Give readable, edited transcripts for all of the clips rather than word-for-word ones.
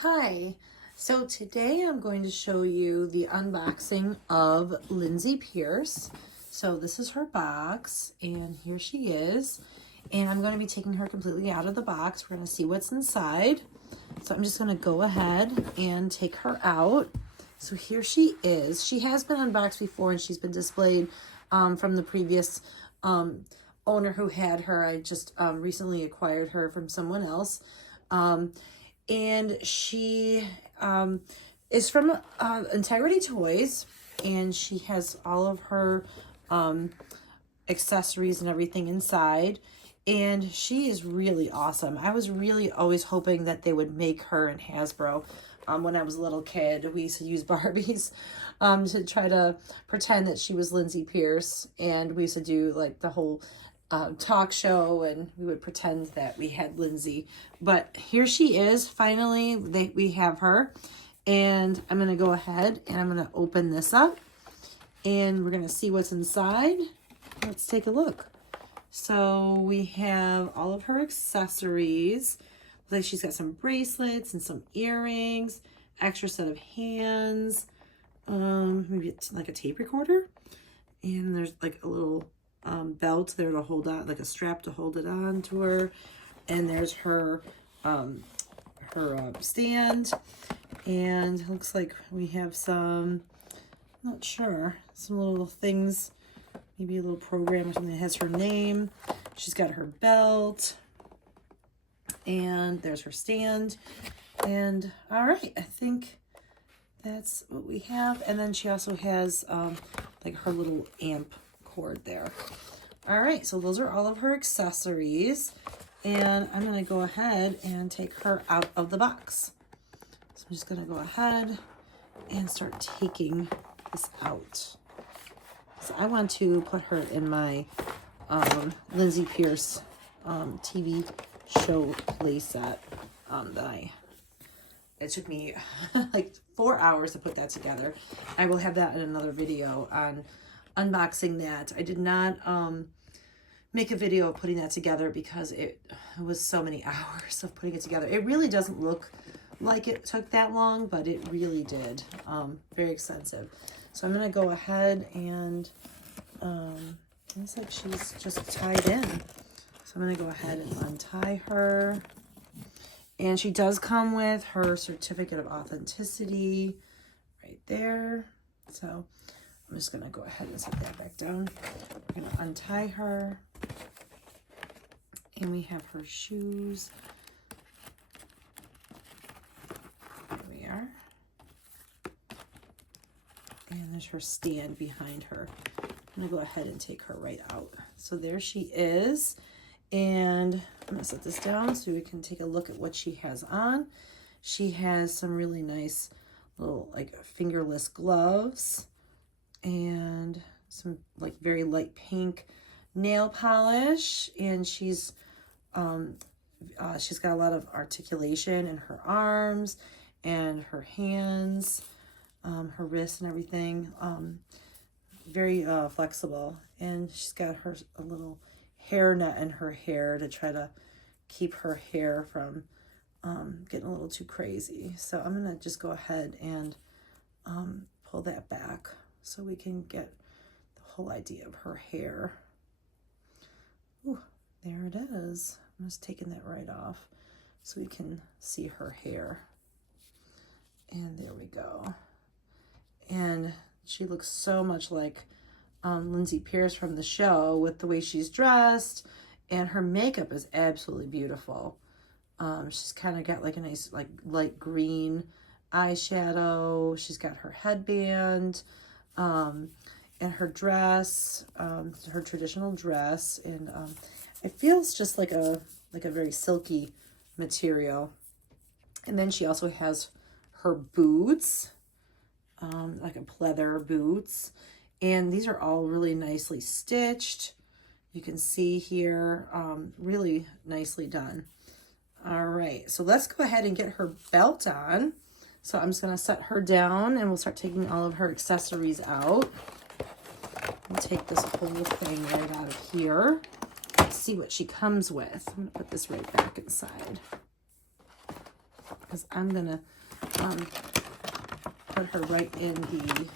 Hi, so today I'm going to show you the unboxing of Lindsey Pierce. So this is her box, and here she is. And I'm going to be taking her completely out of the box. We're going to see what's inside. So I'm just going to go ahead and take her out. So here she is. She has been unboxed before, and she's been displayed from the previous owner who had her. I just recently acquired her from someone else. And she is from Integrity Toys, and she has all of her accessories and everything inside, and she is really awesome. I was really always hoping that they would make her in Hasbro. When I was a little kid, we used to use Barbies to try to pretend that she was Lindsey Pierce, and we used to do like the whole talk show, and we would pretend that we had Lindsey. But here she is. Finally, we have her, and I'm going to go ahead and I'm going to open this up, and we're going to see what's inside. Let's take a look. So we have all of her accessories. Like she's got some bracelets and some earrings, extra set of hands, maybe it's like a tape recorder, and there's like a little belt there to hold on, like a strap to hold it on to her. And there's her stand, and it looks like we have some, not sure, some little things, maybe a little program or something that has her name. She's got her belt, and there's her stand. And all right, I think that's what we have. And then she also has like her little amp cord there. All right, so those are all of her accessories, and I'm going to go ahead and take her out of the box. So I'm just going to go ahead and start taking this out. So I want to put her in my Lindsey Pierce TV show playset it took me like 4 hours to put that together. I will have that in another video on unboxing that. I did not make a video of putting that together because it was so many hours of putting it together. It really doesn't look like it took that long, but it really did. Very extensive. So I'm going to go ahead and looks like she's just tied in. So I'm going to go ahead and untie her. And she does come with her certificate of authenticity right there. So I'm just going to go ahead and set that back down. We're going to untie her. And we have her shoes. There we are. And there's her stand behind her. I'm going to go ahead and take her right out. So there she is. And I'm going to set this down so we can take a look at what she has on. She has some really nice little like fingerless gloves, and some like very light pink nail polish, and she's got a lot of articulation in her arms and her hands, her wrists and everything. Very flexible, and she's got a little hair net in her hair to try to keep her hair from getting a little too crazy. So I'm gonna just go ahead and pull that back so we can get the whole idea of her hair. Ooh, there it is. I'm just taking that right off so we can see her hair. And there we go. And she looks so much like Lindsey Pierce from the show with the way she's dressed, and her makeup is absolutely beautiful. She's kind of got like a nice like light green eyeshadow. She's got her headband, and her dress, her traditional dress, and it feels just like a very silky material. And then she also has her boots, like a pleather boots, and these are all really nicely stitched. You can see here, really nicely done. All right, so let's go ahead and get her belt on. So I'm just gonna set her down, and we'll start taking all of her accessories out. We'll take this whole thing right out of here. Let's see what she comes with. I'm gonna put this right back inside. because I'm gonna put her right in the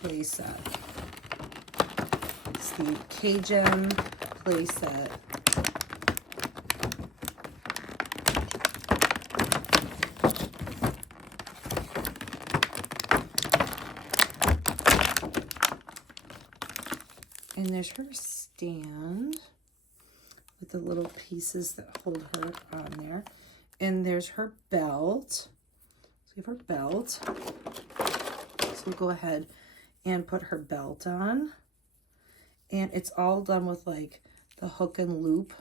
play set. It's the Jem play set. And there's her stand with the little pieces that hold her on there. And there's her belt. So we have her belt. So we'll go ahead and put her belt on. And it's all done with like the hook and loop.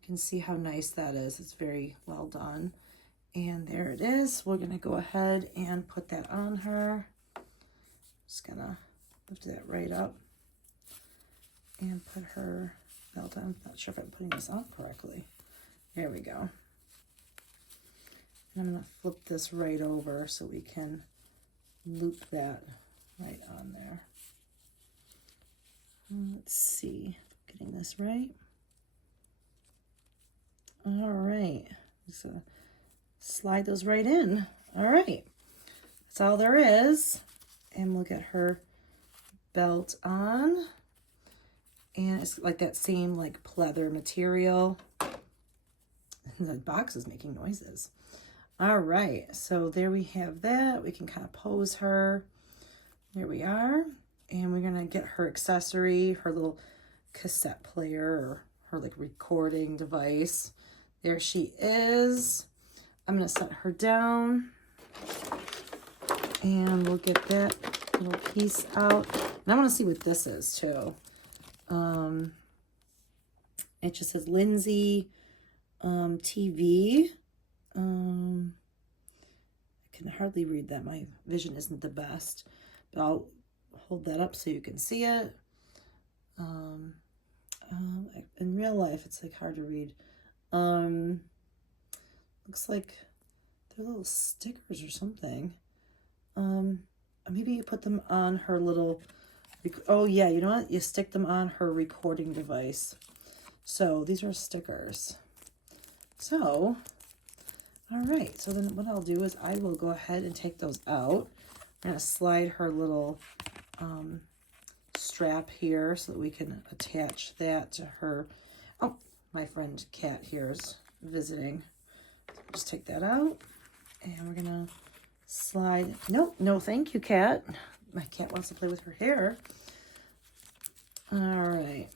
You can see how nice that is. It's very well done. And there it is. We're going to go ahead and put that on her. Just going to lift that right up and put her belt on. Not sure if I'm putting this on correctly. There we go. And I'm going to flip this right over so we can loop that right on there. Let's see, getting this right. All right, so slide those right in. All right, that's all there is. And we'll get her belt on. And it's like that same like pleather material. The box is making noises. All right, so there we have that. We can kind of pose her. There we are. And we're gonna get her accessory, her little cassette player or her like recording device. There she is. I'm gonna set her down and we'll get that little piece out. And I wanna see what this is too. It just says Lin-Z TV. I can hardly read that. My vision isn't the best, but I'll hold that up so you can see it. In real life, it's like hard to read. Looks like they're little stickers or something. Maybe you put them on her little, oh yeah, you know what? You stick them on her recording device. So these are stickers. So, all right. So then what I'll do is I will go ahead and take those out. I'm gonna slide her little strap here so that we can attach that to her. Oh, my friend Kat here is visiting. Just take that out and we're gonna slide. Nope, no thank you, Kat. My cat wants to play with her hair. All right.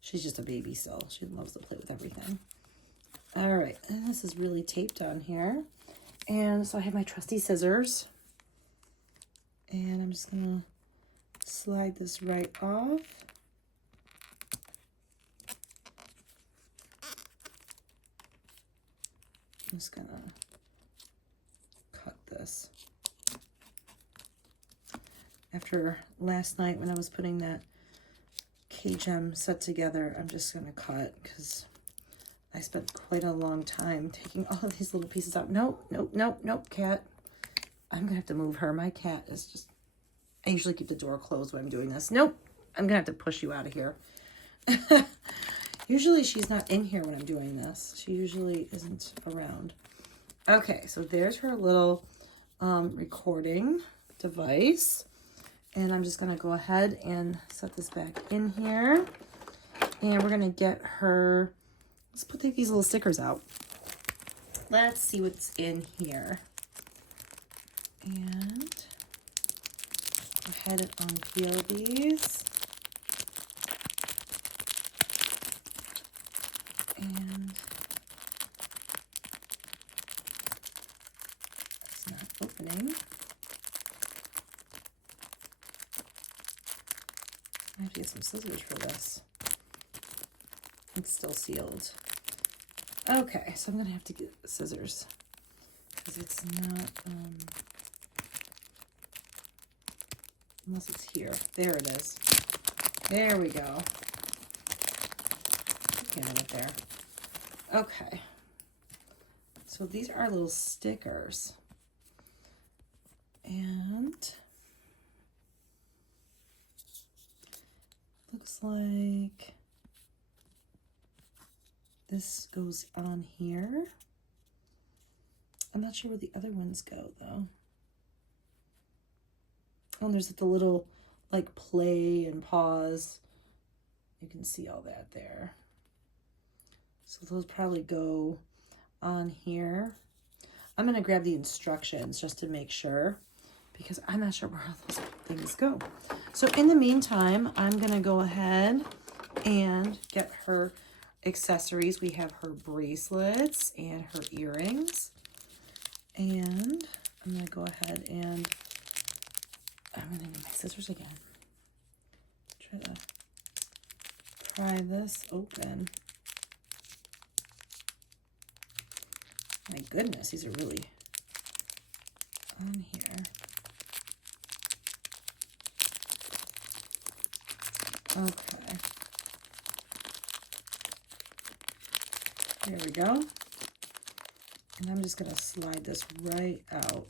She's just a baby still. She loves to play with everything. All right, and this is really taped on here. And so I have my trusty scissors. And I'm just gonna slide this right off. I'm just gonna cut this. After last night when I was putting that Jem set together, I'm just gonna cut because I spent quite a long time taking all of these little pieces out. Nope, nope, nope, nope, Cat. I'm gonna have to move her. My cat is just, I usually keep the door closed when I'm doing this. Nope, I'm gonna have to push you out of here. Usually she's not in here when I'm doing this. She usually isn't around. Okay, so there's her little recording device. And I'm just gonna go ahead and set this back in here. And we're gonna get her, let's put these little stickers out. Let's see what's in here. And go ahead and unpeel these. And it's not opening. I have to get some scissors for this. It's still sealed. Okay, so I'm gonna have to get scissors because it's not, unless it's here. There it is. There we go. Okay, a minute there. Okay. So these are little stickers. And looks like this goes on here. I'm not sure where the other ones go, though. Oh, and there's the little, like, play and pause. You can see all that there. So those probably go on here. I'm going to grab the instructions just to make sure, because I'm not sure where all those things go. So in the meantime, I'm going to go ahead and get her accessories. We have her bracelets and her earrings. And I'm going to go ahead and I'm going to need my scissors again. Try to pry this open. My goodness, these are really on here. Okay. There we go. And I'm just going to slide this right out.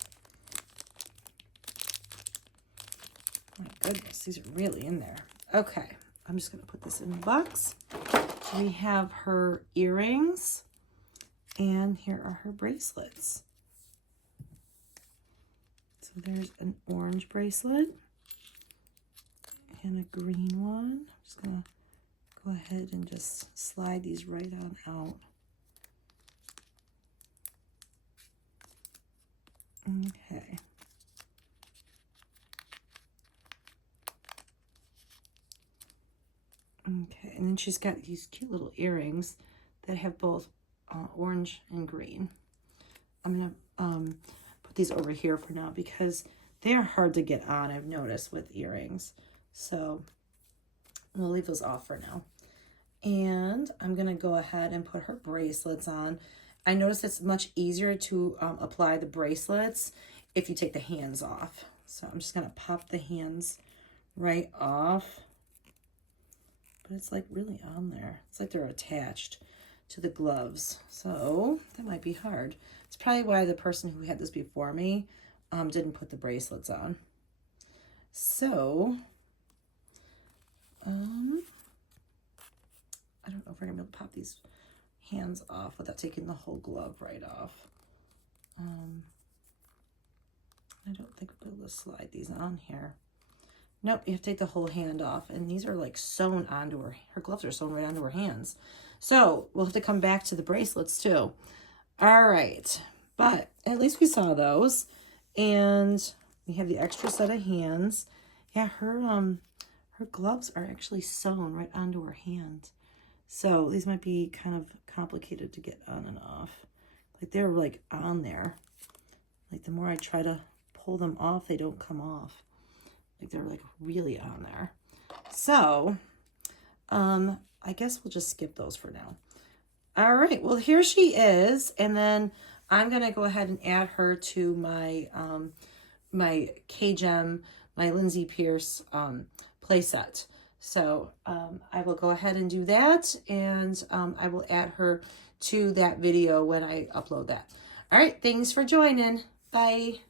My goodness, these are really in there. Okay, I'm just going to put this in the box. We have her earrings. And here are her bracelets. So there's an orange bracelet and a green one. I'm just going to go ahead and just slide these right on out. Okay. Okay, and then she's got these cute little earrings that have both orange and green. I'm going to put these over here for now because they are hard to get on, I've noticed, with earrings. So we'll leave those off for now. And I'm going to go ahead and put her bracelets on. I noticed it's much easier to apply the bracelets if you take the hands off. So I'm just going to pop the hands right off. But it's like really on there. It's like they're attached to the gloves. So that might be hard. It's probably why the person who had this before me didn't put the bracelets on. So, I don't know if we're gonna be able to pop these hands off without taking the whole glove right off. I don't think we'll be able to slide these on here. Nope, you have to take the whole hand off. And these are like sewn onto her gloves are sewn right onto her hands. So we'll have to come back to the bracelets too. All right, but at least we saw those. And we have the extra set of hands. Yeah, her gloves are actually sewn right onto her hand. So these might be kind of complicated to get on and off. Like they're like on there. Like the more I try to pull them off, they don't come off. Like they're like really on there. So, I guess we'll just skip those for now. All right, well, here she is. And then I'm going to go ahead and add her to my, my Jem, my Lindsey Pierce playset. So I will go ahead and do that. And I will add her to that video when I upload that. All right, thanks for joining. Bye.